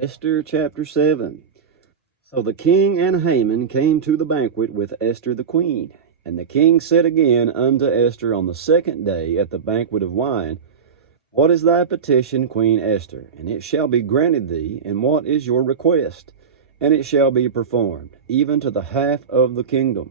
Esther chapter 7. So the king and Haman came to the banquet with Esther the queen. And the king said again unto Esther on the second day at the banquet of wine, What is thy petition, Queen Esther? And it shall be granted thee. And what is your request? And it shall be performed, even to the half of the kingdom.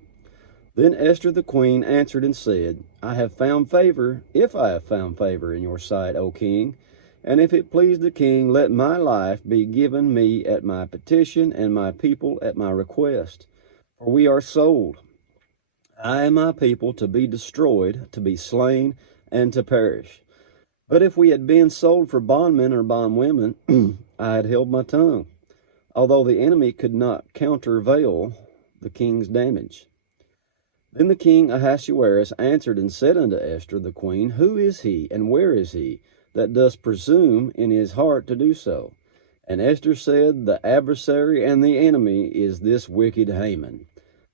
Then Esther the queen answered and said, I have found favor, if I have found favor in your sight, O king. And if it please the king, let my life be given me at my petition, and my people at my request. For we are sold, I and my people, to be destroyed, to be slain, and to perish. But if we had been sold for bondmen or bondwomen, I had held my tongue, although the enemy could not countervail the king's damage. Then the king Ahasuerus answered and said unto Esther the queen, Who is he, and where is he, that does presume in his heart to do so? And Esther said, The adversary and the enemy is this wicked Haman.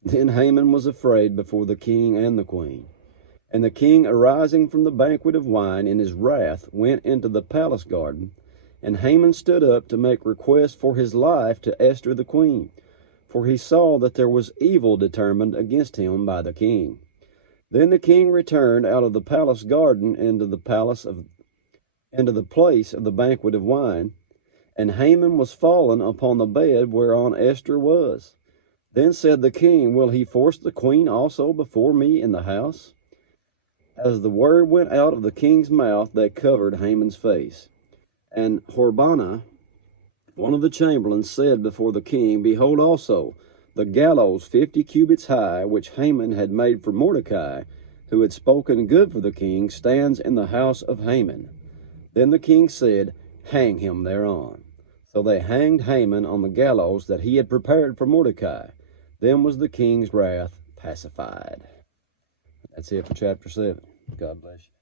Then Haman was afraid before the king and the queen. And the king, arising from the banquet of wine in his wrath, went into the palace garden. And Haman stood up to make request for his life to Esther the queen, for he saw that there was evil determined against him by the king. Then the king returned out of the palace garden into the place of the banquet of wine, and Haman was fallen upon the bed whereon Esther was. Then said the king, Will he force the queen also before me in the house? As the word went out of the king's mouth, they covered Haman's face. And Harbonah, one of the chamberlains, said before the king, Behold also, the gallows 50 cubits high, which Haman had made for Mordecai, who had spoken good for the king, stands in the house of Haman. Then the king said, Hang him thereon. So they hanged Haman on the gallows that he had prepared for Mordecai. Then was the king's wrath pacified. That's it for chapter 7. God bless you.